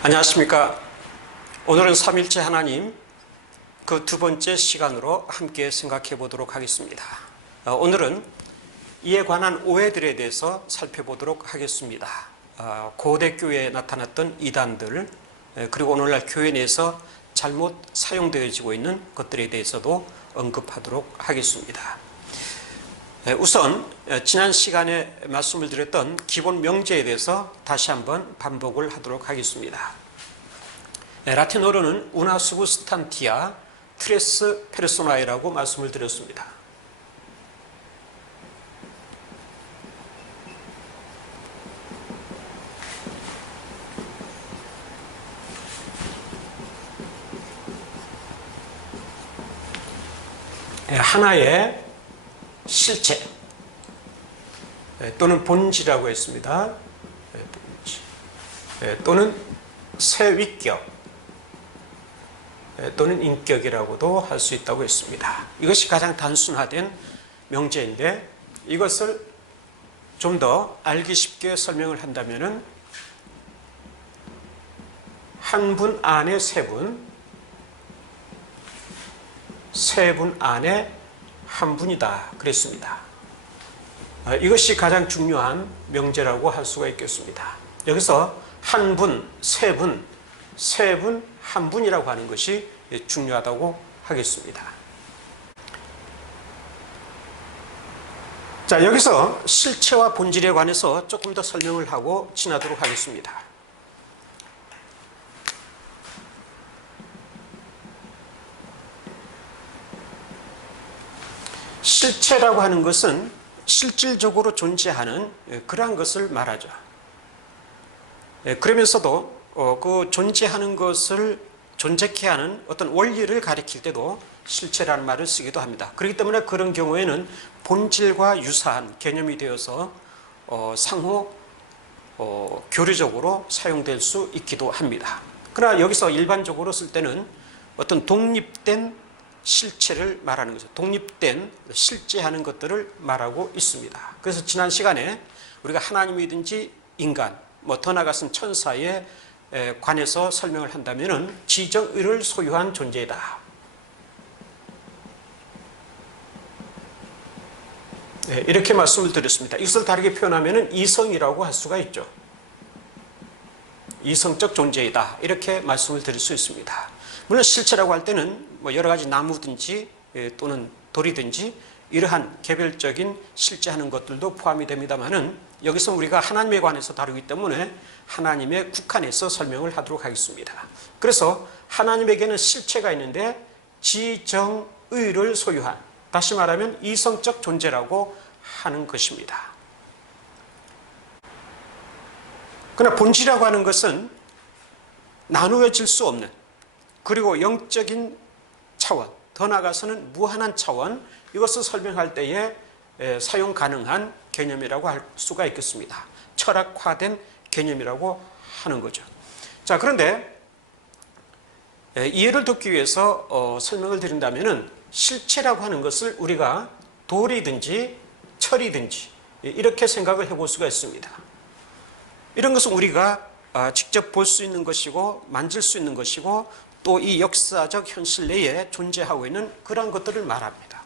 안녕하십니까. 오늘은 삼일째 하나님 그 두 번째 시간으로 함께 생각해 보도록 하겠습니다. 오늘은 이에 관한 오해들에 대해서 살펴보도록 하겠습니다. 고대 교회에 나타났던 이단들, 그리고 오늘날 교회 내에서 잘못 사용되어지고 있는 것들에 대해서도 언급하도록 하겠습니다. 우선 지난 시간에 말씀을 드렸던 기본 명제에 대해서 다시 한번 반복을 하도록 하겠습니다. 라틴어로는 우나 수브스탄티아 트레스 페르소나이라고 말씀을 드렸습니다. 하나의 실체 또는 본질이라고 했습니다. 또는 새 위격 또는 인격이라고도 할 수 있다고 했습니다. 이것이 가장 단순화된 명제인데, 이것을 좀 더 알기 쉽게 설명을 한다면 한 분 안에 세 분, 세 분 안에 한 분이다 그랬습니다. 이것이 가장 중요한 명제라고 할 수가 있겠습니다. 여기서 한 분, 세 분, 세 분, 한 분이라고 하는 것이 중요하다고 하겠습니다. 자, 여기서 실체와 본질에 관해서 조금 더 설명을 하고 지나도록 하겠습니다. 실체라고 하는 것은 실질적으로 존재하는 그러한 것을 말하죠. 그러면서도 그 존재하는 것을 존재케 하는 어떤 원리를 가리킬 때도 실체라는 말을 쓰기도 합니다. 그렇기 때문에 그런 경우에는 본질과 유사한 개념이 되어서 상호 교류적으로 사용될 수 있기도 합니다. 그러나 여기서 일반적으로 쓸 때는 어떤 독립된 실체를 말하는 거죠. 독립된 실제하는 것들을 말하고 있습니다. 그래서 지난 시간에 우리가 하나님이든지 인간, 더 나아가서는 천사에 관해서 설명을 한다면 지정의를 소유한 존재다. 이렇게 말씀을 드렸습니다. 이것을 다르게 표현하면 이성이라고 할 수가 있죠. 이성적 존재이다. 이렇게 말씀을 드릴 수 있습니다. 물론 실체라고 할 때는 여러 가지 나무든지 또는 돌이든지 이러한 개별적인 실제하는 것들도 포함이 됩니다만은, 여기서 우리가 하나님에 관해서 다루기 때문에 하나님의 국한에서 설명을 하도록 하겠습니다. 그래서 하나님에게는 실체가 있는데 지정의를 소유한, 다시 말하면 이성적 존재라고 하는 것입니다. 그러나 본질이라고 하는 것은 나누어질 수 없는, 그리고 영적인 차원, 더 나아가서는 무한한 차원, 이것을 설명할 때에 사용 가능한 개념이라고 할 수가 있겠습니다. 철학화된 개념이라고 하는 거죠. 자, 그런데 이해를 돕기 위해서 설명을 드린다면 실체라고 하는 것을 우리가 돌이든지 철이든지 이렇게 생각을 해볼 수가 있습니다. 이런 것은 우리가 직접 볼 수 있는 것이고 만질 수 있는 것이고 또 이 역사적 현실 내에 존재하고 있는 그런 것들을 말합니다.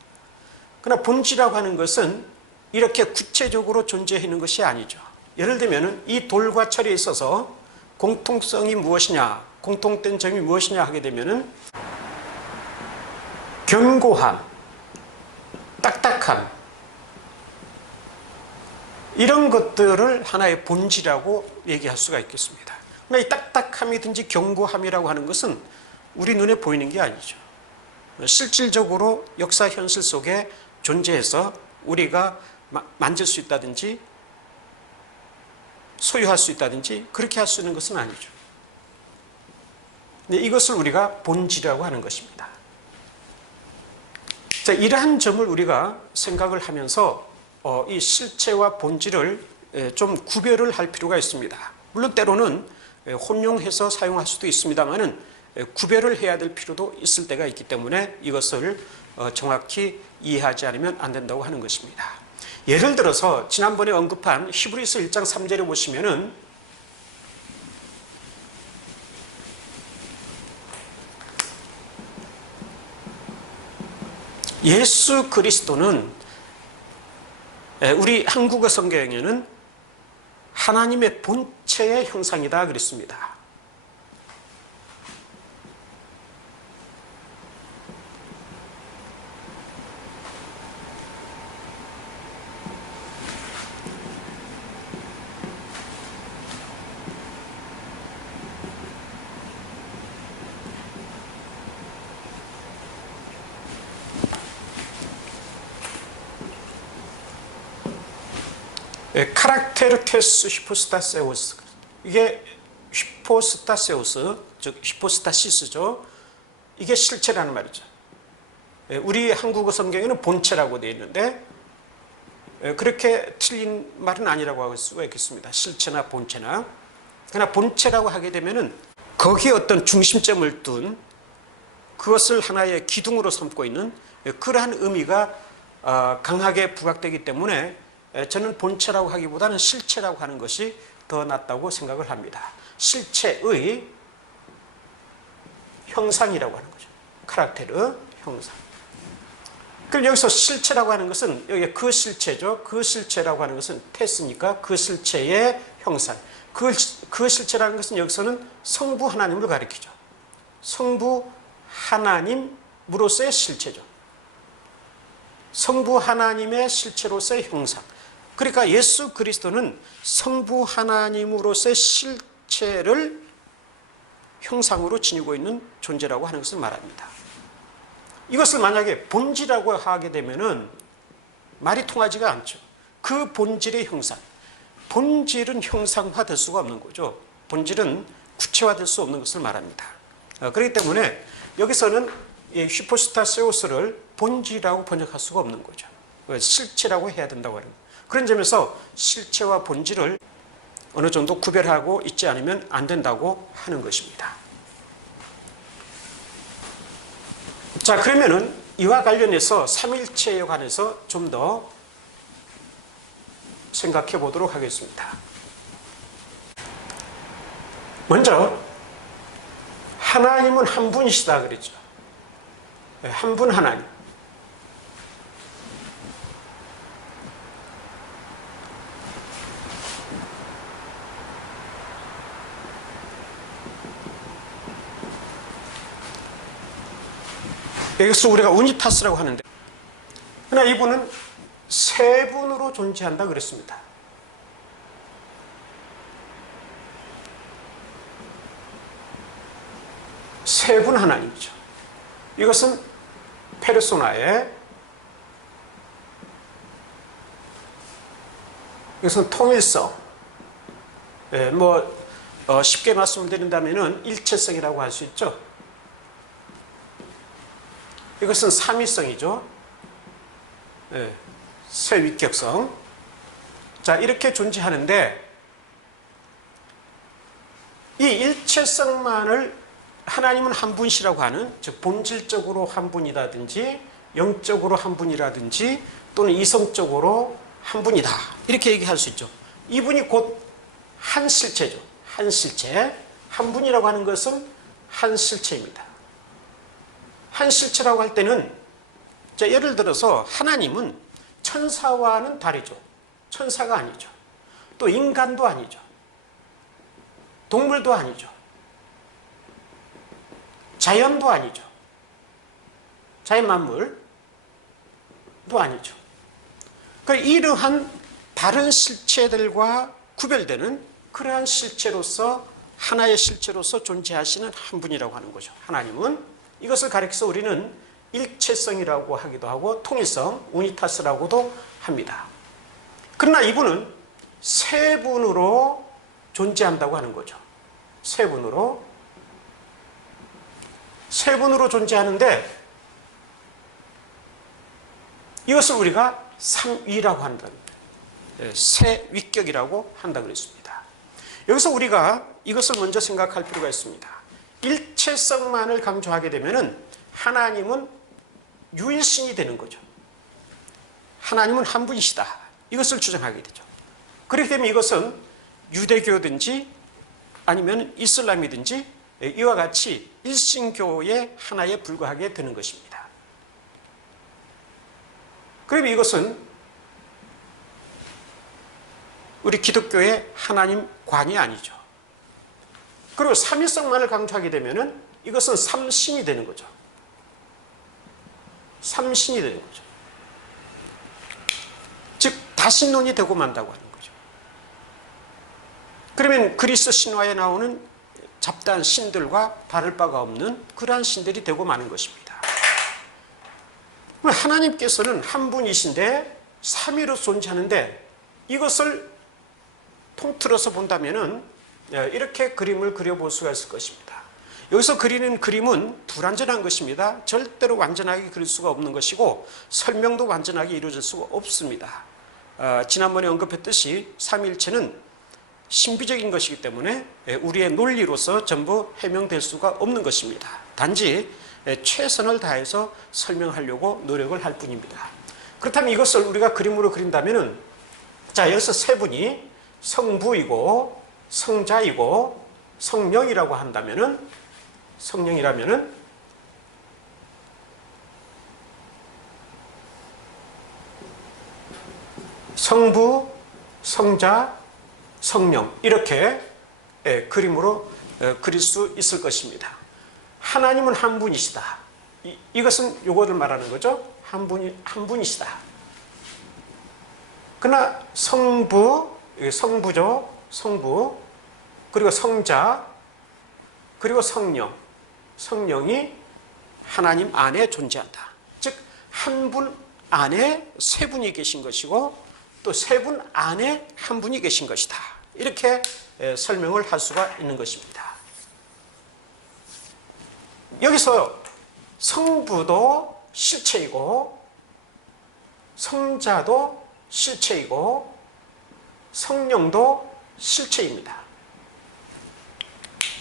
그러나 본질이라고 하는 것은 이렇게 구체적으로 존재해 있는 것이 아니죠. 예를 들면 이 돌과 철에 있어서 공통성이 무엇이냐, 공통된 점이 무엇이냐 하게 되면 견고함, 딱딱함, 이런 것들을 하나의 본질이라고 얘기할 수가 있겠습니다. 그러나 이 딱딱함이든지 견고함이라고 하는 것은 우리 눈에 보이는 게 아니죠. 실질적으로 역사 현실 속에 존재해서 우리가 만질 수 있다든지 소유할 수 있다든지 그렇게 할 수 있는 것은 아니죠. 근데 이것을 우리가 본질이라고 하는 것입니다. 자, 이러한 점을 우리가 생각을 하면서 이 실체와 본질을 좀 구별을 할 필요가 있습니다. 물론 때로는 혼용해서 사용할 수도 있습니다만은 구별을 해야 될 필요도 있을 때가 있기 때문에 이것을 정확히 이해하지 않으면 안 된다고 하는 것입니다. 예를 들어서 지난번에 언급한 히브리서 1장 3절에 보시면은 예수 그리스도는 우리 한국어 성경에는 하나님의 본체의 형상이다 그랬습니다. 카락테르테스 히포스타세우스, 이게 히포스타세우스, 즉 히포스타시스죠. 이게 실체라는 말이죠. 우리 한국어 성경에는 본체라고 되어 있는데 그렇게 틀린 말은 아니라고 할 수가 있겠습니다. 실체나 본체나. 그러나 본체라고 하게 되면은 거기에 어떤 중심점을 둔, 그것을 하나의 기둥으로 삼고 있는 그러한 의미가 강하게 부각되기 때문에 저는 본체라고 하기보다는 실체라고 하는 것이 더 낫다고 생각을 합니다. 실체의 형상이라고 하는 거죠. 카락테르, 형상. 그럼 여기서 실체라고 하는 것은 여기 그 실체죠. 그 실체라고 하는 것은 테스니까 그 실체의 형상. 그 실체라는 것은 여기서는 성부 하나님을 가리키죠. 성부 하나님으로서의 실체죠. 성부 하나님의 실체로서의 형상. 그러니까 예수 그리스도는 성부 하나님으로서의 실체를 형상으로 지니고 있는 존재라고 하는 것을 말합니다. 이것을 만약에 본질이라고 하게 되면은 말이 통하지가 않죠. 그 본질의 형상. 본질은 형상화될 수가 없는 거죠. 본질은 구체화될 수 없는 것을 말합니다. 그렇기 때문에 여기서는 히포스타세우스를 본질이라고 번역할 수가 없는 거죠. 실체라고 해야 된다고 하는 거예요. 그런 점에서 실체와 본질을 어느 정도 구별하고 있지 않으면 안 된다고 하는 것입니다. 자, 그러면은 이와 관련해서 삼일체에 관해서 좀 더 생각해 보도록 하겠습니다. 먼저 하나님은 한 분이시다 그랬죠. 한 분 하나님. 여기서 우리가 우니타스라고 하는데, 그러나 이분은 세 분으로 존재한다 그랬습니다. 세 분 하나님이죠. 이것은 페르소나의, 이것은 통일성, 쉽게 말씀드린다면 일체성이라고 할 수 있죠. 이것은 삼위성이죠. 세위격성. 자, 이렇게 존재하는데 이 일체성만을 하나님은 한 분이라고 하는, 즉 본질적으로 한 분이라든지 영적으로 한 분이라든지 또는 이성적으로 한 분이다, 이렇게 얘기할 수 있죠. 이분이 곧 한 실체죠. 한 실체. 한 분이라고 하는 것은 한 실체입니다. 한 실체라고 할 때는, 자, 예를 들어서 하나님은 천사와는 다르죠. 천사가 아니죠. 또 인간도 아니죠. 동물도 아니죠. 자연도 아니죠. 자연 만물도 아니죠. 그러니까 이러한 다른 실체들과 구별되는 그러한 실체로서, 하나의 실체로서 존재하시는 한 분이라고 하는 거죠. 하나님은. 이것을 가리켜서 우리는 일체성이라고 하기도 하고 통일성, 우니타스라고도 합니다. 그러나 이분은 세 분으로 존재한다고 하는 거죠. 세 분으로 존재하는데 이것을 우리가 삼위라고 한다. 세위격이라고 한다고 그랬습니다. 여기서 우리가 이것을 먼저 생각할 필요가 있습니다. 일체성만을 강조하게 되면은 하나님은 유일신이 되는 거죠. 하나님은 한 분이시다, 이것을 주장하게 되죠. 그렇기 때문에 이것은 유대교든지 아니면 이슬람이든지 이와 같이 일신교의 하나에 불과하게 되는 것입니다. 그럼 이것은 우리 기독교의 하나님관이 아니죠. 그리고 삼위성만을 강조하게 되면은 이것은 삼신이 되는 거죠. 삼신이 되는 거죠. 즉 다신론이 되고 만다고 하는 거죠. 그러면 그리스 신화에 나오는 잡다한 신들과 다를 바가 없는 그러한 신들이 되고 마는 것입니다. 하나님께서는 한 분이신데 삼위로 존재하는데 이것을 통틀어서 본다면은 이렇게 그림을 그려볼 수가 있을 것입니다. 여기서 그리는 그림은 불완전한 것입니다. 절대로 완전하게 그릴 수가 없는 것이고 설명도 완전하게 이루어질 수가 없습니다. 지난번에 언급했듯이 삼위일체는 신비적인 것이기 때문에 우리의 논리로서 전부 해명될 수가 없는 것입니다. 단지 최선을 다해서 설명하려고 노력을 할 뿐입니다. 그렇다면 이것을 우리가 그림으로 그린다면은 자, 여기서 세 분이 성부이고 성자이고 성령이라고 한다면은 성령이라면은 성부, 성자, 성령 이렇게 그림으로 그릴 수 있을 것입니다. 하나님은 한 분이시다. 이것은 요거를 말하는 거죠. 한 분이시다. 그러나 성부, 성부죠. 성부, 그리고 성자, 그리고 성령. 성령이 하나님 안에 존재한다. 즉, 한 분 안에 세 분이 계신 것이고 또 세 분 안에 한 분이 계신 것이다. 이렇게 설명을 할 수가 있는 것입니다. 여기서 성부도 실체이고 성자도 실체이고 성령도 실체입니다.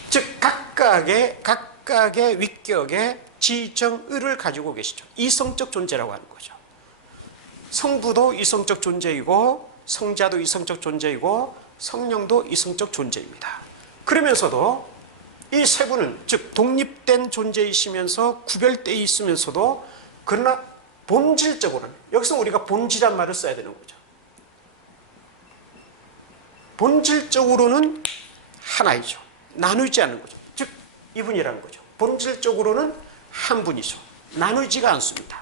즉 각각의 위격의 지정의를 가지고 계시죠. 이성적 존재라고 하는 거죠. 성부도 이성적 존재이고 성자도 이성적 존재이고 성령도 이성적 존재입니다. 그러면서도 이 세 분은 즉 독립된 존재이시면서 구별되어 있으면서도 그러나 본질적으로는 여기서 우리가 본질이란 말을 써야 되는 거죠. 본질적으로는 하나이죠. 나누지 않는 거죠. 즉 이분이라는 거죠. 본질적으로는 한 분이죠. 나누지가 않습니다.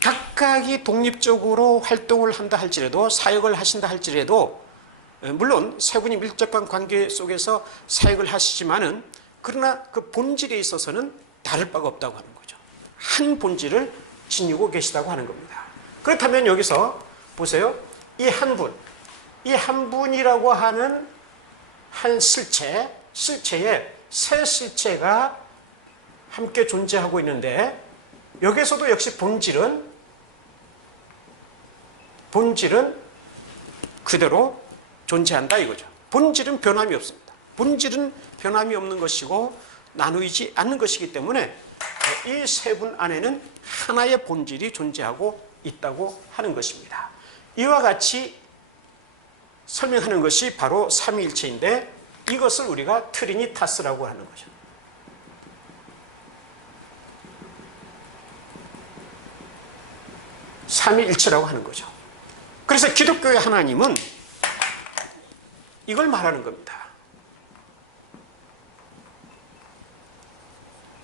각각이 독립적으로 활동을 한다 할지라도 사역을 하신다 할지라도 물론 세 분이 밀접한 관계 속에서 사역을 하시지만은 그러나 그 본질에 있어서는 다를 바가 없다고 하는 거죠. 한 본질을 지니고 계시다고 하는 겁니다. 그렇다면 여기서 보세요. 이 한 분이라고 하는 한 실체에 세 실체가 함께 존재하고 있는데 여기서도 역시 본질은 그대로 존재한다 이거죠. 본질은 변함이 없습니다. 본질은 변함이 없는 것이고 나누이지 않는 것이기 때문에 이 세 분 안에는 하나의 본질이 존재하고 있다고 하는 것입니다. 이와 같이 설명하는 것이 바로 삼위일체인데 이것을 우리가 트리니타스라고 하는 거죠. 삼위일체라고 하는 거죠. 그래서 기독교의 하나님은 이걸 말하는 겁니다.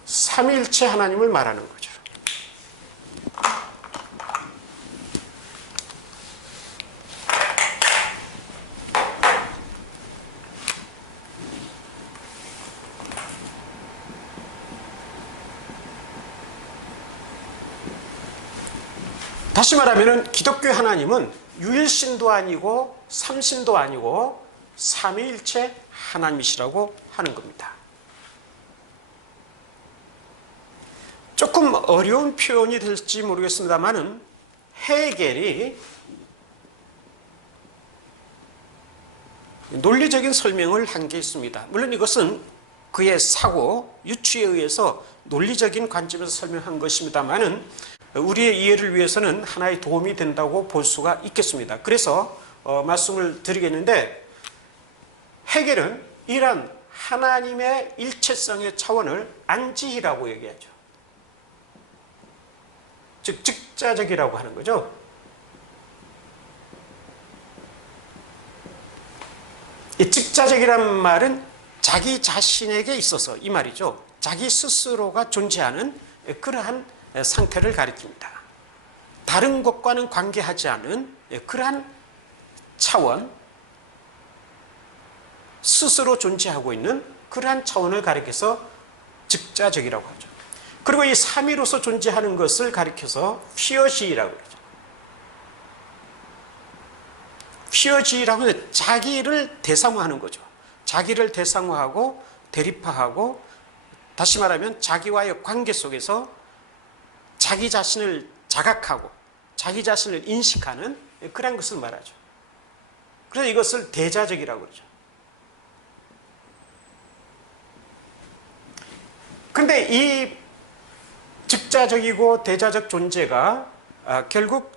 삼위일체 하나님을 말하는 거죠. 다시 말하면 기독교의 하나님은 유일신도 아니고 삼신도 아니고 삼위일체 하나님이시라고 하는 겁니다. 조금 어려운 표현이 될지 모르겠습니다만은 헤겔이 논리적인 설명을 한 게 있습니다. 물론 이것은 그의 사고, 유추에 의해서 논리적인 관점에서 설명한 것입니다만은 우리의 이해를 위해서는 하나의 도움이 된다고 볼 수가 있겠습니다. 그래서 말씀을 드리겠는데 헤겔은 이런 하나님의 일체성의 차원을 안지희라고 얘기하죠. 즉 즉자적이라고 하는 거죠. 이 즉자적이란 말은 자기 자신에게 있어서 이 말이죠. 자기 스스로가 존재하는 그러한 상태를 가리킵니다. 다른 것과는 관계하지 않은 그러한 차원, 스스로 존재하고 있는 그러한 차원을 가리켜서 즉자적이라고 하죠. 그리고 이 삼위로서 존재하는 것을 가리켜서 퓨어지라고 그러죠. 퓨어지라고 하면 자기를 대상화하는 거죠. 자기를 대상화하고 대립화하고, 다시 말하면 자기와의 관계 속에서 자기 자신을 자각하고 자기 자신을 인식하는 그런 것을 말하죠. 그래서 이것을 대자적이라고 그러죠. 그런데 이 즉자적이고 대자적 존재가 결국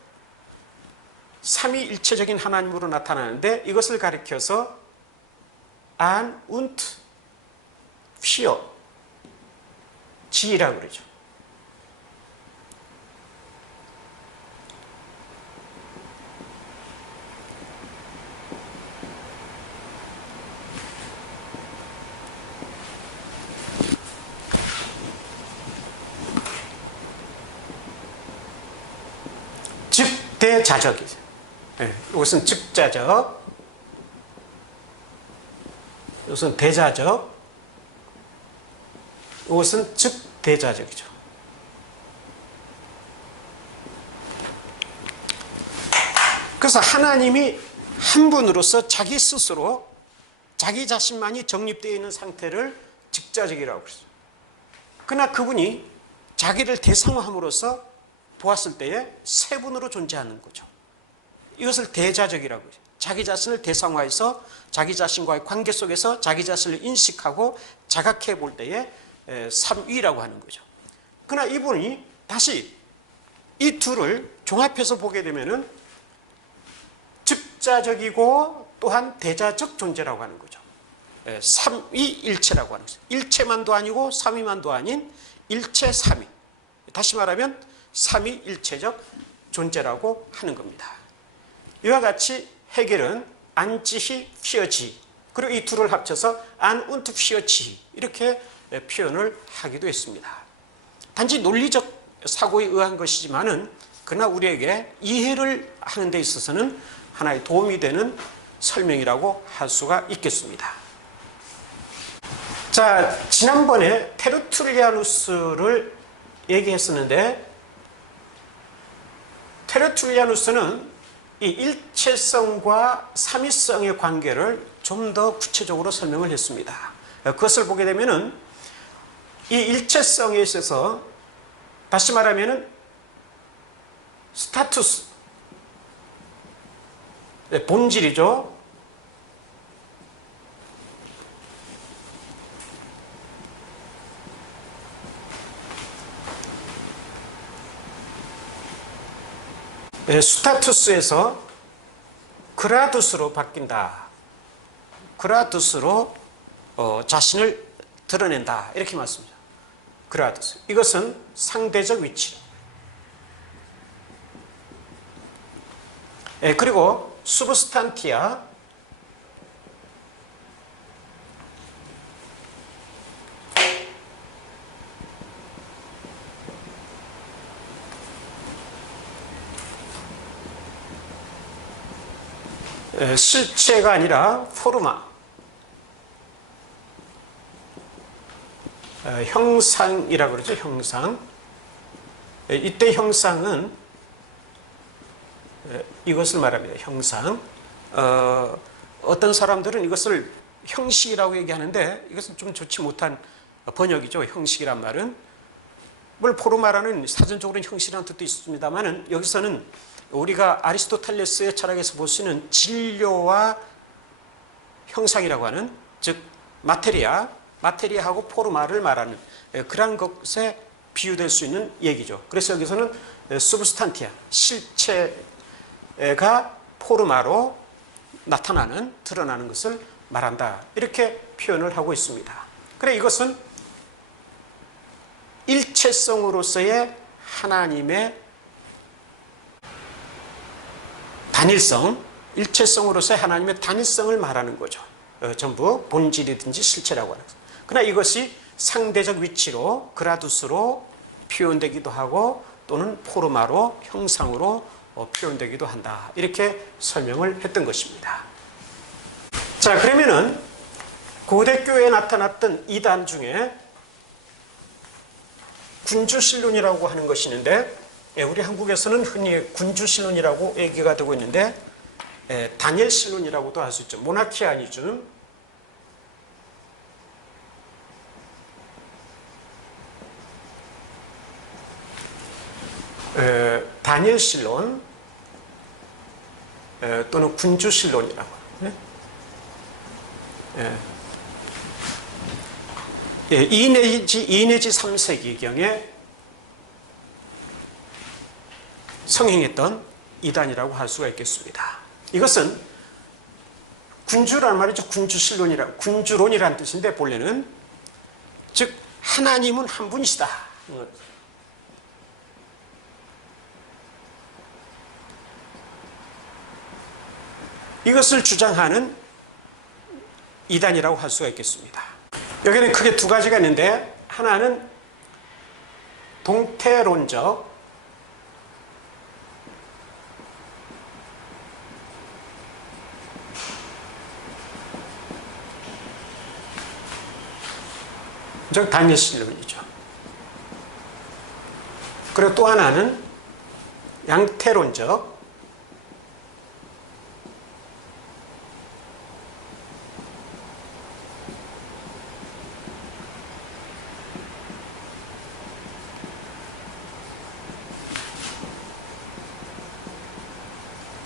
삼위일체적인 하나님으로 나타나는데, 이것을 가리켜서 an und für 지라고 그러죠. 즉대자적이죠. 네, 이것은 즉자적, 이것은 대자적, 이것은 즉대자적이죠. 그래서 하나님이 한 분으로서 자기 스스로 자기 자신만이 정립되어 있는 상태를 즉자적이라고 그러죠. 그러나 그분이 자기를 대상화함으로써 보았을 때에 세 분으로 존재하는 거죠. 이것을 대자적이라고 해요. 자기 자신을 대상화해서 자기 자신과의 관계 속에서 자기 자신을 인식하고 자각해 볼 때에 삼위라고 하는 거죠. 그러나 이분이 다시 이 둘을 종합해서 보게 되면은 즉자적이고 또한 대자적 존재라고 하는 거죠. 삼위일체라고 하는 거죠. 일체만도 아니고 삼위만도 아닌 일체 삼위. 다시 말하면 삼위일체적 존재라고 하는 겁니다. 이와 같이 해겔은 안지히 피어지, 그리고 이 둘을 합쳐서 안 운트 피어지, 이렇게 표현을 하기도 했습니다. 단지 논리적 사고에 의한 것이지만은 그러나 우리에게 이해를 하는 데 있어서는 하나의 도움이 되는 설명이라고 할 수가 있겠습니다. 자, 지난번에 테르툴리아누스를 얘기했었는데, 테르툴리아누스는 이 일체성과 삼위성의 관계를 좀 더 구체적으로 설명을 했습니다. 그것을 보게 되면은 이 일체성에 있어서, 다시 말하면은 스타투스, 본질이죠. 스타투스에서 그라두스로 바뀐다. 그라두스로 자신을 드러낸다. 이렇게 말씀합니다. 그라두스. 이것은 상대적 위치. 그리고 수브스탄티아, 실체가 아니라 포르마, 형상이라고 그러죠. 형상. 이때 형상은 이것을 말합니다. 형상. 어떤 사람들은 이것을 형식이라고 얘기하는데, 이것은 좀 좋지 못한 번역이죠. 형식이란 말은. 뭘 포르마라는 사전적으로는 형식이라는 뜻도 있습니다만은, 여기서는 우리가 아리스토텔레스의 철학에서 볼 수 있는 진료와 형상이라고 하는, 즉 마테리아하고 포르마를 말하는 그러한 것에 비유될 수 있는 얘기죠. 그래서 여기서는 수브스탄티아, 실체가 포르마로 나타나는, 드러나는 것을 말한다. 이렇게 표현을 하고 있습니다. 그래, 이것은 일체성으로서의 하나님의 단일성, 일체성으로서의 하나님의 단일성을 말하는 거죠. 전부 본질이든지 실체라고 하는 거죠. 그러나 이것이 상대적 위치로 그라두스로 표현되기도 하고 또는 포르마로 형상으로 표현되기도 한다. 이렇게 설명을 했던 것입니다. 자, 그러면은 고대교회에 나타났던 이단 중에 군주신론이라고 하는 것이 있는데, 우리 한국에서는 흔히 군주신론이라고 얘기가 되고 있는데, 다니엘신론이라고도 할 수 있죠. 모나키아니즘. 다니엘신론 또는 군주신론이라고. 예, 2 내지 3세기경에 성행했던 이단이라고 할 수가 있겠습니다. 이것은 군주라는 말이죠. 군주론이라는 뜻인데 본래는 즉 하나님은 한 분이시다. 이것을 주장하는 이단이라고 할 수가 있겠습니다. 여기는 크게 두 가지가 있는데, 하나는 동태론적, 즉 다니엘신론이죠. 그리고 또 하나는 양태론적,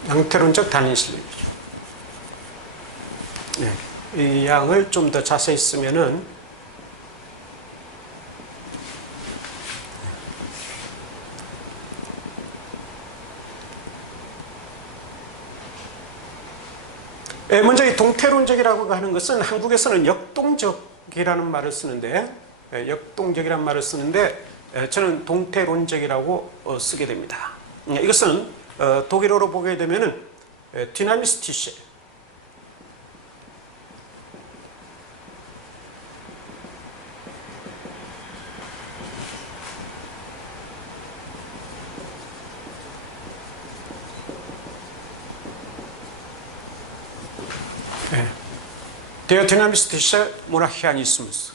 양태론적 다니엘신론이죠. 네, 이 양을 좀 더 자세히 쓰면은 먼저 이 동태론적이라고 하는 것은 한국에서는 역동적이라는 말을 쓰는데, 저는 동태론적이라고 쓰게 됩니다. 이것은 독일어로 보게 되면은 디나미스티셰, 데어 디나미스티셰 모나히아니스무스.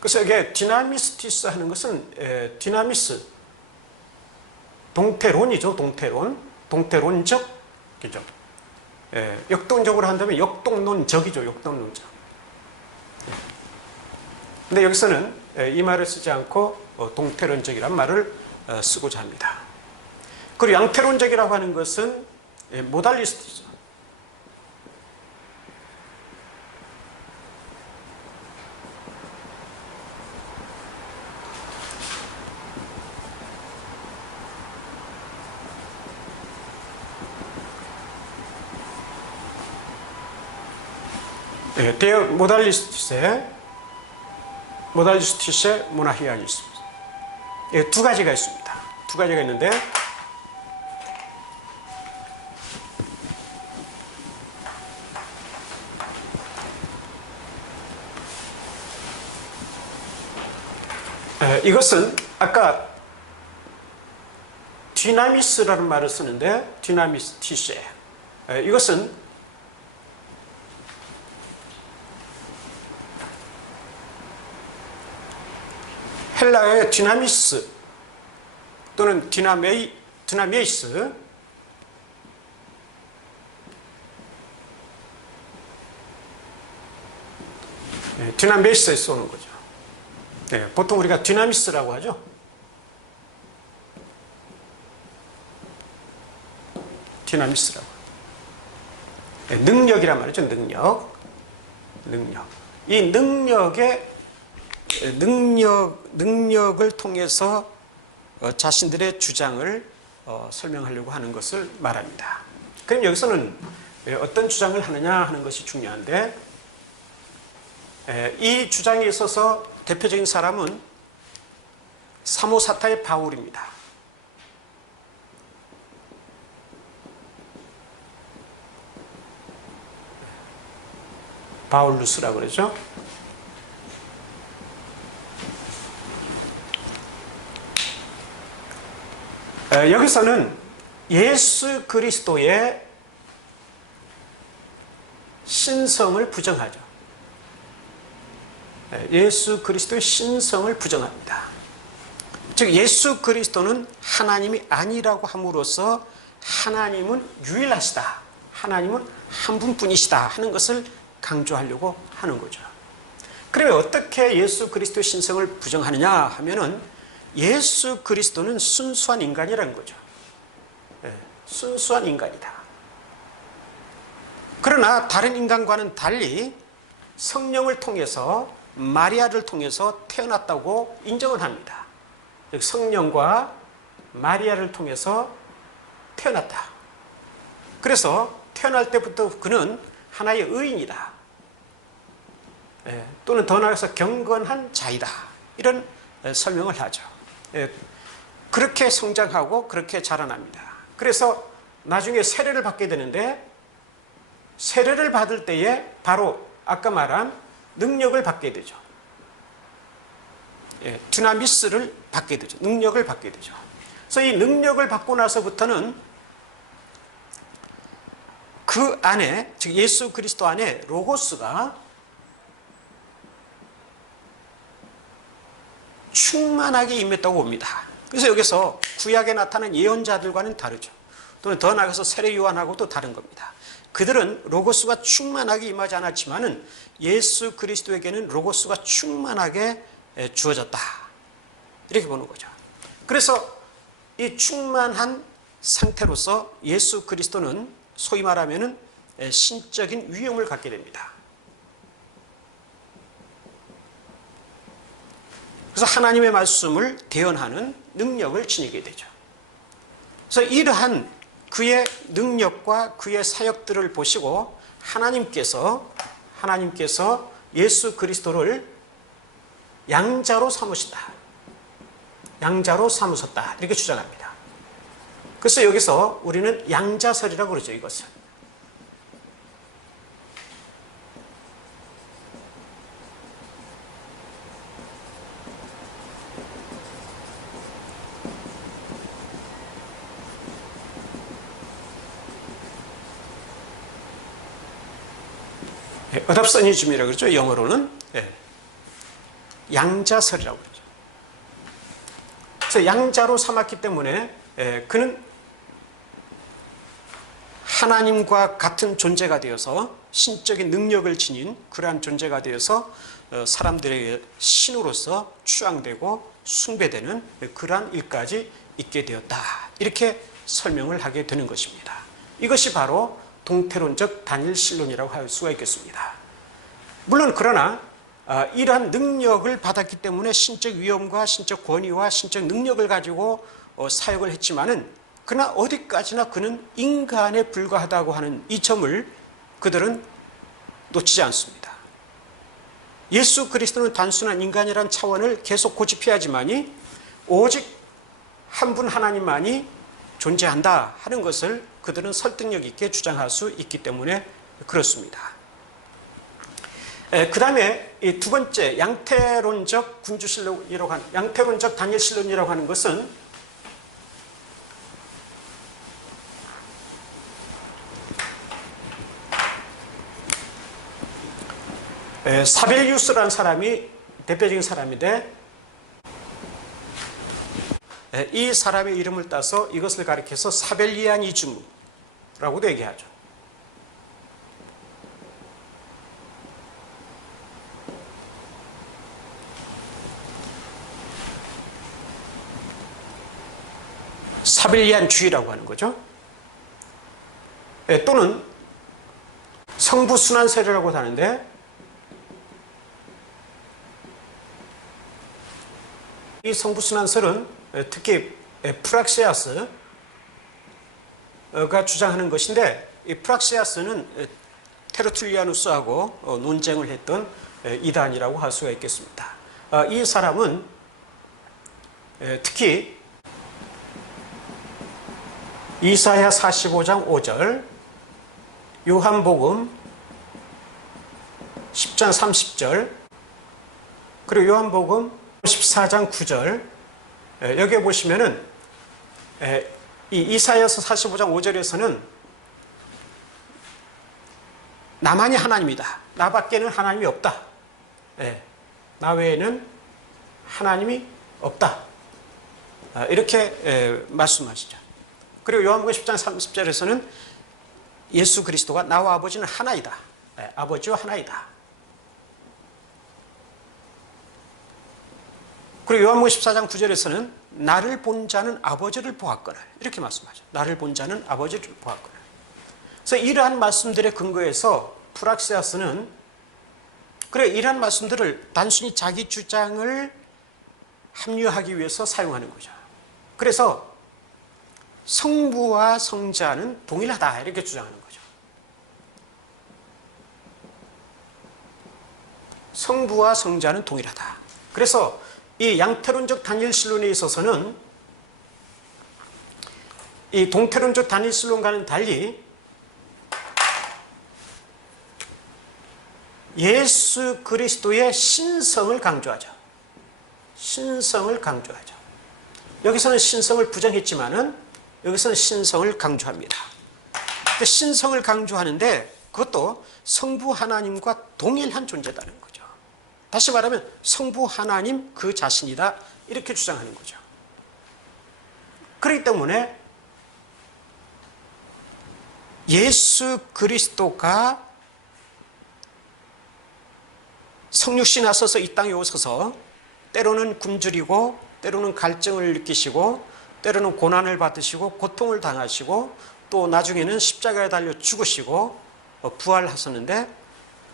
그래서 이게 디나미스티스 하는 것은 디나미스, 동태론이죠. 동태론적, 그죠? 역동적으로 한다면 역동론적이죠. 역동론적. 근데 여기서는 이 말을 쓰지 않고 동태론적이란 말을 쓰고자 합니다. 그리고 양태론적이라고 하는 것은 모달리스트죠. 데어 모달리스티세 모나히아니스. 두 가지가 있습니다. 두 가지가 있는데, 이것은 아까 디나미스라는 말을 쓰는데, 디나미스티세, 이것은 헬라어의 디나미스 또는 디나메이스, 디나메이스에서 오는 거죠. 보통 우리가 디나미스라고 하죠. 디나미스라고. 능력이란 말이죠. 능력. 이 능력을 통해서 자신들의 주장을 설명하려고 하는 것을 말합니다. 그럼 여기서는 어떤 주장을 하느냐 하는 것이 중요한데, 이 주장에 있어서 대표적인 사람은 사모사타의 바울입니다. 바울루스라고 그러죠. 여기서는 예수 그리스도의 신성을 부정하죠. 예수 그리스도의 신성을 부정합니다. 즉 예수 그리스도는 하나님이 아니라고 함으로써 하나님은 유일하시다, 하나님은 한 분뿐이시다 하는 것을 강조하려고 하는 거죠. 그러면 어떻게 예수 그리스도의 신성을 부정하느냐 하면은 예수 그리스도는 순수한 인간이라는 거죠. 순수한 인간이다. 그러나 다른 인간과는 달리 성령을 통해서, 마리아를 통해서 태어났다고 인정을 합니다. 즉 성령과 마리아를 통해서 태어났다. 그래서 태어날 때부터 그는 하나의 의인이다. 또는 더 나아가서 경건한 자이다. 이런 설명을 하죠. 그렇게 성장하고 그렇게 자라납니다. 그래서 나중에 세례를 받게 되는데, 세례를 받을 때에 바로 아까 말한 능력을 받게 되죠. 두나미스를 받게 되죠. 능력을 받게 되죠. 그래서 이 능력을 받고 나서부터는 그 안에, 즉 예수 그리스도 안에 로고스가 충만하게 임했다고 봅니다. 그래서 여기서 구약에 나타난 예언자들과는 다르죠. 또는 더 나아가서 세례 요한하고도 다른 겁니다. 그들은 로고스가 충만하게 임하지 않았지만은 예수 그리스도에게는 로고스가 충만하게 주어졌다. 이렇게 보는 거죠. 그래서 이 충만한 상태로서 예수 그리스도는 소위 말하면은 신적인 위엄을 갖게 됩니다. 그래서 하나님의 말씀을 대언하는 능력을 지니게 되죠. 그래서 이러한 그의 능력과 그의 사역들을 보시고 하나님께서 예수 그리스도를 양자로 삼으시다. 양자로 삼으셨다. 이렇게 주장합니다. 그래서 여기서 우리는 양자설이라고 그러죠, 이것을. 어답서니즘이라고 그러죠. 영어로는 양자설이라고 그러죠. 그래서 양자로 삼았기 때문에 그는 하나님과 같은 존재가 되어서 신적인 능력을 지닌 그러한 존재가 되어서 사람들에게 신으로서 추앙되고 숭배되는 그러한 일까지 있게 되었다. 이렇게 설명을 하게 되는 것입니다. 이것이 바로 동태론적 단일신론이라고 할 수가 있겠습니다. 물론 그러나 이러한 능력을 받았기 때문에 신적 위엄과 신적 권위와 신적 능력을 가지고 사역을 했지만은 그러나 어디까지나 그는 인간에 불과하다고 하는 이 점을 그들은 놓치지 않습니다. 예수 그리스도는 단순한 인간이라는 차원을 계속 고집해야지만이 오직 한 분 하나님만이 존재한다 하는 것을 그들은 설득력 있게 주장할 수 있기 때문에 그렇습니다. 그 다음에 이 두 번째 양태론적 군주신론이라고 하는, 양태론적 단일신론이라고 하는 것은 사벨리우스라는 사람이 대표적인 사람인데, 이 사람의 이름을 따서 이것을 가리켜서 사벨리아니즘이라고도 얘기하죠. 사벨리안주의라고 하는 거죠. 또는 성부순환설이라고 하는데, 이 성부순환설은 특히 프락시아스가 주장하는 것인데, 이 프락시아스는 테르툴리아누스하고 논쟁을 했던 이단이라고 할 수가 있겠습니다. 이 사람은 특히 이사야 45장 5절, 요한복음 10장 30절, 그리고 요한복음 14장 9절, 여기에 보시면은 이 이사야서 45장 5절에서는 나만이 하나님이다. 나밖에는 하나님이 없다. 나 외에는 하나님이 없다. 이렇게 말씀하시죠. 그리고 요한복음 10장 30절에서는 예수 그리스도가 나와 아버지는 하나이다. 아버지와 하나이다. 그리고 요한복음 14장 9절에서는 나를 본 자는 아버지를 보았거늘, 이렇게 말씀하죠. 나를 본 자는 아버지를 보았거늘. 그래서 이러한 말씀들의 근거에서 프락시아스는 그래, 이러한 말씀들을 단순히 자기 주장을 합리화하기 위해서 사용하는 거죠. 그래서 성부와 성자는 동일하다, 이렇게 주장하는 거죠. 성부와 성자는 동일하다. 그래서 이 양태론적 단일신론에 있어서는 이 동태론적 단일신론과는 달리 예수 그리스도의 신성을 강조하죠. 신성을 강조하죠. 여기서는 신성을 부정했지만은 여기서는 신성을 강조합니다. 신성을 강조하는데 그것도 성부 하나님과 동일한 존재다는 거죠. 다시 말하면 성부 하나님 그 자신이다, 이렇게 주장하는 거죠. 그렇기 때문에 예수 그리스도가 성육신 하셔서 이 땅에 오셔서 때로는 굶주리고 때로는 갈증을 느끼시고 때로는 고난을 받으시고 고통을 당하시고 또 나중에는 십자가에 달려 죽으시고 부활하셨는데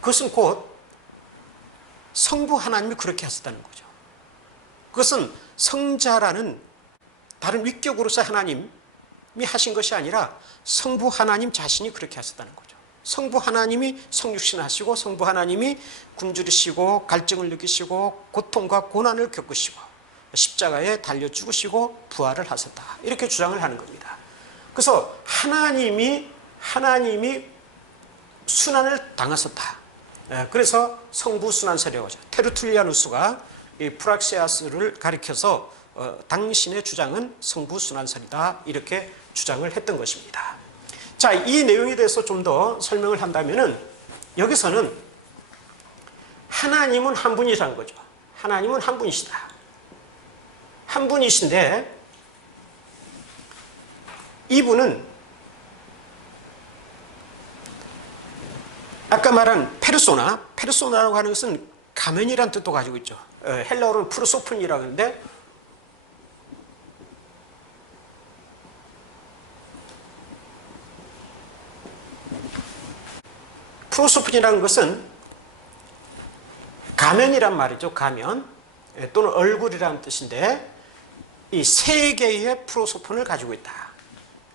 그것은 곧 성부 하나님이 그렇게 하셨다는 거죠. 그것은 성자라는 다른 위격으로서 하나님이 하신 것이 아니라 성부 하나님 자신이 그렇게 하셨다는 거죠. 성부 하나님이 성육신 하시고 성부 하나님이 굶주리시고 갈증을 느끼시고 고통과 고난을 겪으시고 십자가에 달려 죽으시고 부활을 하셨다, 이렇게 주장을 하는 겁니다. 그래서 하나님이 순환을 당하셨다. 그래서 성부 순환설이라고 하죠. 테르툴리아누스가 이 프락시아스를 가리켜서 당신의 주장은 성부 순환설이다, 이렇게 주장을 했던 것입니다. 자, 이 내용에 대해서 좀 더 설명을 한다면은 여기서는 하나님은 한 분이라는 거죠. 하나님은 한 분이시다. 한 분이신데 이분은 아까 말한 페르소나라고 하는 것은 가면이라는 뜻도 가지고 있죠. 헬라어로는 프로소폰이라고 하는데 프로소폰이라는 것은 가면이란 말이죠. 가면 또는 얼굴이라는 뜻인데 이 세 개의 프로소폰을 가지고 있다.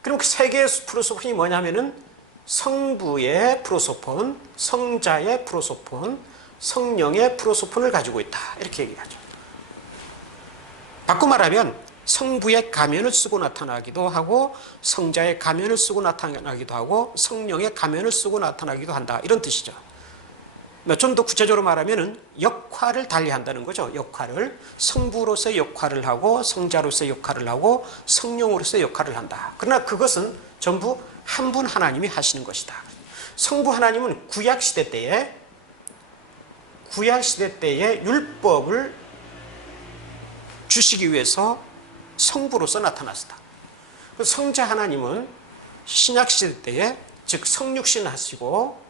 그럼 그 세 개의 프로소폰이 뭐냐면은 성부의 프로소폰, 성자의 프로소폰, 성령의 프로소폰을 가지고 있다, 이렇게 얘기하죠. 바꿔 말하면 성부의 가면을 쓰고 나타나기도 하고 성자의 가면을 쓰고 나타나기도 하고 성령의 가면을 쓰고 나타나기도 한다, 이런 뜻이죠. 좀 더 구체적으로 말하면 역할을 달리한다는 거죠. 역할을 성부로서의 역할을 하고 성자로서의 역할을 하고 성령으로서의 역할을 한다. 그러나 그것은 전부 한 분 하나님이 하시는 것이다. 성부 하나님은 구약시대 때에 율법을 주시기 위해서 성부로서 나타났다. 성자 하나님은 신약시대 때에, 즉 성육신 하시고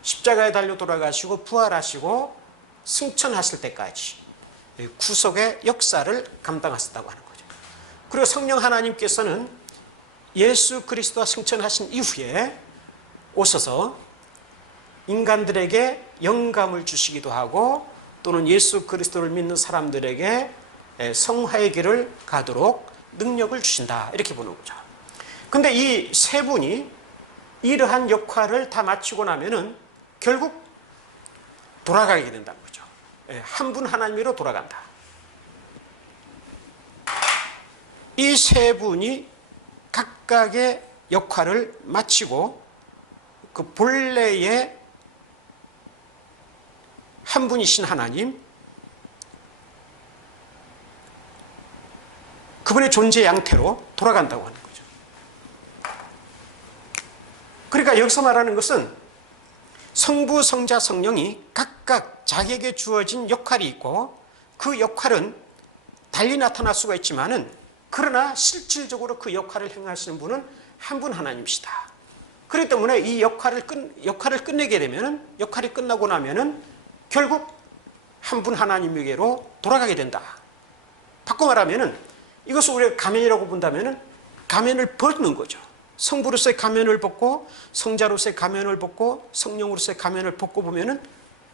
십자가에 달려 돌아가시고 부활하시고 승천하실 때까지 구속의 역사를 감당하셨다고 하는 거죠. 그리고 성령 하나님께서는 예수 그리스도가 승천하신 이후에 오셔서 인간들에게 영감을 주시기도 하고 또는 예수 그리스도를 믿는 사람들에게 성화의 길을 가도록 능력을 주신다, 이렇게 보는 거죠. 근데 이 세 분이 이러한 역할을 다 마치고 나면은 결국 돌아가게 된다는 거죠. 한 분 하나님으로 돌아간다. 이 세 분이 각각의 역할을 마치고 그 본래의 한 분이신 하나님, 그분의 존재 양태로 돌아간다고 하는 거죠. 그러니까 여기서 말하는 것은 성부, 성자, 성령이 각각 자기에게 주어진 역할이 있고 그 역할은 달리 나타날 수가 있지만은 그러나 실질적으로 그 역할을 행하시는 분은 한 분 하나님이시다. 그렇기 때문에 이 역할을 끝내게 되면은, 역할이 끝나고 나면은 결국 한 분 하나님에게로 돌아가게 된다. 바꿔 말하면은 이것을 우리가 가면이라고 본다면은 가면을 벗는 거죠. 성부로서의 가면을 벗고 성자로서의 가면을 벗고 성령으로서의 가면을 벗고 보면은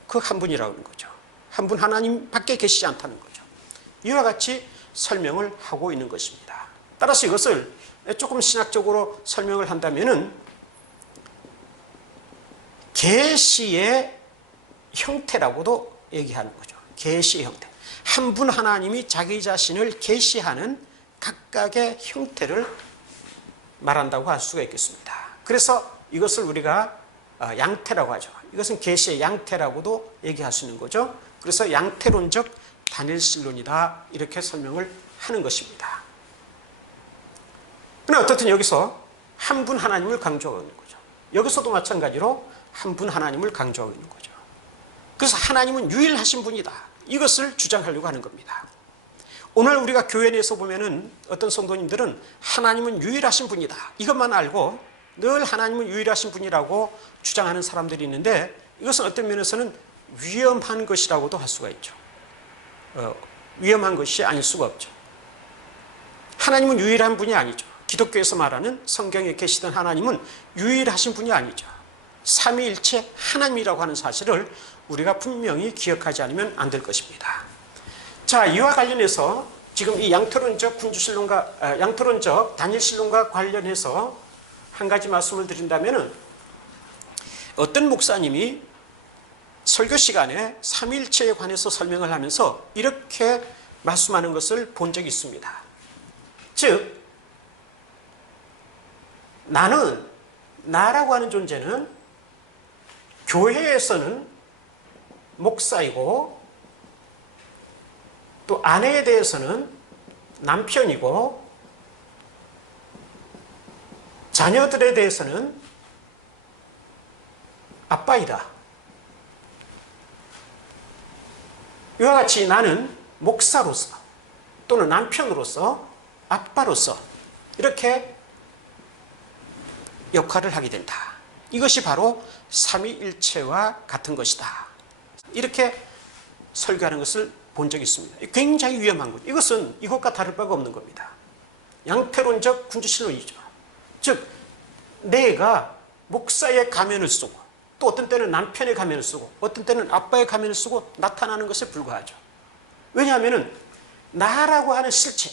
그 한 분이라고 하는 거죠. 한 분 하나님밖에 계시지 않다는 거죠. 이와 같이 설명을 하고 있는 것입니다. 따라서 이것을 조금 신학적으로 설명을 한다면은 계시의 형태라고도 얘기하는 거죠. 계시의 형태. 한 분 하나님이 자기 자신을 계시하는 각각의 형태를 말한다고 할 수가 있겠습니다. 그래서 이것을 우리가 양태라고 하죠. 이것은 계시의 양태라고도 얘기할 수 있는 거죠. 그래서 양태론적 단일신론이다, 이렇게 설명을 하는 것입니다. 그러나 어떻든 여기서 한 분 하나님을 강조하고 있는 거죠. 여기서도 마찬가지로 한 분 하나님을 강조하고 있는 거죠. 그래서 하나님은 유일하신 분이다, 이것을 주장하려고 하는 겁니다. 오늘 우리가 교회 내에서 보면은 어떤 성도님들은 하나님은 유일하신 분이다, 이것만 알고 늘 하나님은 유일하신 분이라고 주장하는 사람들이 있는데, 이것은 어떤 면에서는 위험한 것이라고도 할 수가 있죠. 위험한 것이 아닐 수가 없죠. 하나님은 유일한 분이 아니죠. 기독교에서 말하는 성경에 계시던 하나님은 유일하신 분이 아니죠. 삼위일체 하나님이라고 하는 사실을 우리가 분명히 기억하지 않으면 안 될 것입니다. 자, 이와 관련해서 지금 이 양태론적 군주신론과 양태론적 단일신론과 관련해서 한 가지 말씀을 드린다면은, 어떤 목사님이 설교 시간에 삼위일체에 관해서 설명을 하면서 이렇게 말씀하는 것을 본 적이 있습니다. 즉, 나라고 하는 존재는 교회에서는 목사이고, 또 아내에 대해서는 남편이고, 자녀들에 대해서는 아빠이다. 이와 같이 나는 목사로서 또는 남편으로서 아빠로서 이렇게 역할을 하게 된다. 이것이 바로 삼위일체와 같은 것이다. 이렇게 설교하는 것을 본 적이 있습니다. 굉장히 위험한 것. 이것은 이것과 다를 바가 없는 겁니다. 양태론적 군주신론이죠. 즉, 내가 목사의 가면을 쓰고 또 어떤 때는 남편의 가면을 쓰고 어떤 때는 아빠의 가면을 쓰고 나타나는 것에 불과하죠. 왜냐하면 나라고 하는 실체,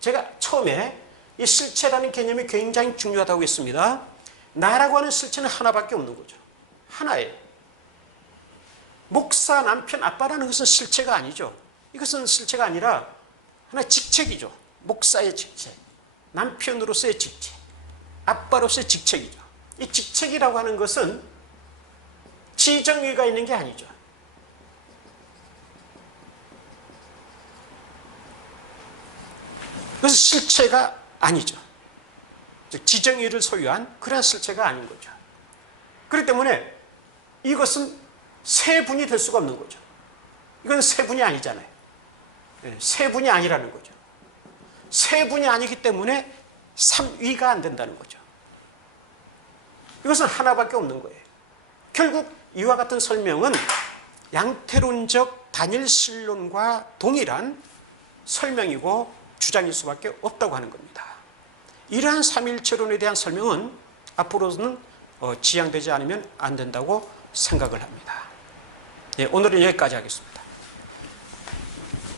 제가 처음에 이 실체라는 개념이 굉장히 중요하다고 했습니다. 나라고 하는 실체는 하나밖에 없는 거죠. 하나예요. 목사, 남편, 아빠라는 것은 실체가 아니죠. 이것은 실체가 아니라 하나의 직책이죠. 목사의 직책, 남편으로서의 직책, 아빠로서의 직책이죠. 이 직책이라고 하는 것은 지정의가 있는 게 아니죠. 그래서 실체가 아니죠. 즉 지정의를 소유한 그런 실체가 아닌 거죠. 그렇기 때문에 이것은 세 분이 될 수가 없는 거죠. 이건 세 분이 아니잖아요. 세 분이 아니라는 거죠. 세 분이 아니기 때문에 삼위가 안 된다는 거죠. 이것은 하나밖에 없는 거예요. 결국 이와 같은 설명은 양태론적 단일신론과 동일한 설명이고 주장일 수밖에 없다고 하는 겁니다. 이러한 삼위일체론에 대한 설명은 앞으로는 지양되지 않으면 안 된다고 생각을 합니다. 네, 오늘은 여기까지 하겠습니다.